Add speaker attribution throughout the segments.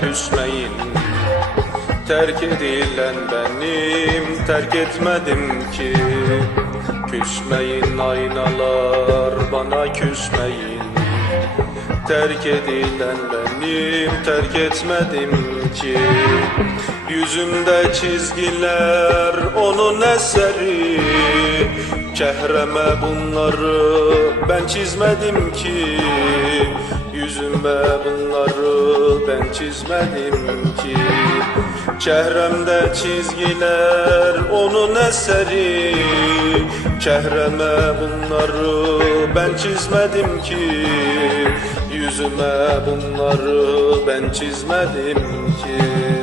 Speaker 1: küsmeyin Terk edilen benim terk etmedim ki. Küsmeyin aynalar bana küsmeyin. Terk edilen benim terk etmedim ki. Yüzümde çizgiler onun eseri. Çehreme bunları ben çizmedim ki Yüzüme bunları ben çizmedim ki. Çehremde çizgiler onun eseri. Çehreme bunları ben çizmedim ki. Yüzüme bunları ben çizmedim ki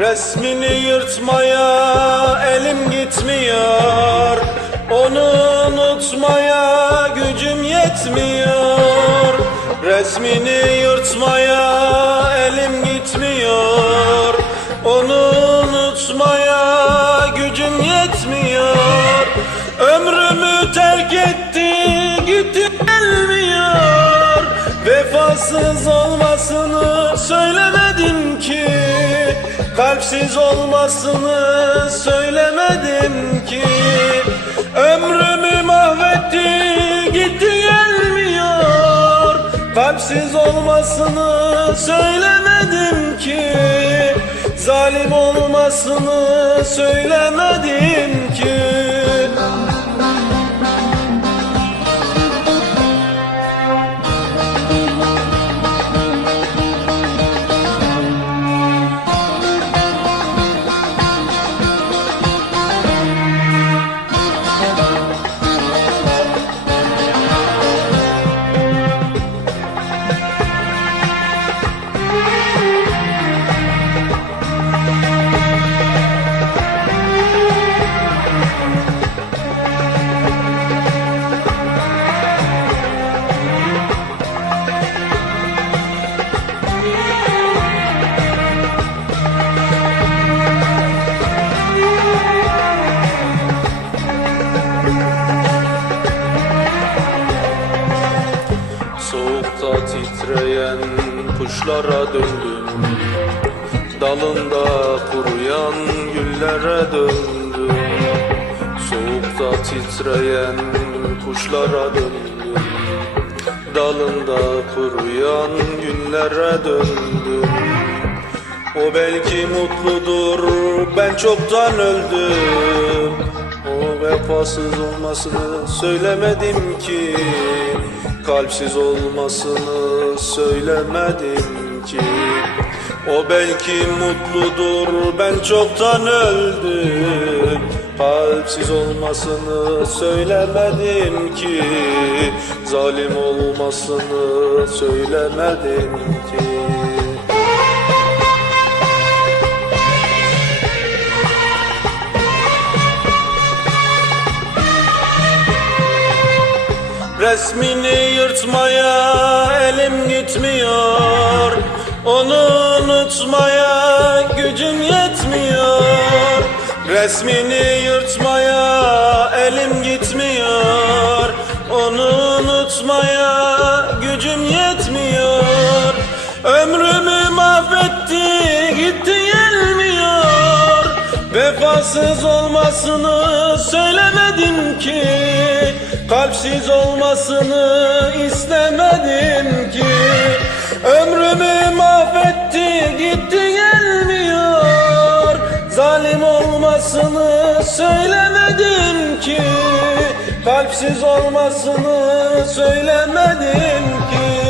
Speaker 1: Resmini yırtmaya elim gitmiyor. Onu unutmaya gücüm yetmiyor. Resmini yırtmaya elim gitmiyor. Onu unutmaya gücüm yetmiyor. Ömrümü terk etti Kalpsiz olmasını söylemedim ki. Ömrümü mahvetti gitti gelmiyor. Kalpsiz olmasını söylemedim ki. Zalim olmasını söylemedim ki titreyen kuşlara döndüm. Dalında kuruyan güllere döndüm. Soğukta titreyen kuşlara döndüm. Dalında kuruyan günlere döndüm. O belki mutludur ben çoktan öldüm vefasız olmasını söylemedim ki. Kalpsiz olmasını söylemedim ki. O belki mutludur ben çoktan öldüm. Kalpsiz olmasını söylemedim ki. Zalim olmasını söylemedim ki Resmini yırtmaya elim gitmiyor. Onu unutmaya gücüm yetmiyor. Resmini yırtmaya elim gitmiyor Vefasız olmasını söylemedim ki. Kalpsiz olmasını istemedim ki. Ömrümü mahvetti gitti gelmiyor. Zalim olmasını söylemedim ki. Kalpsiz olmasını söylemedim ki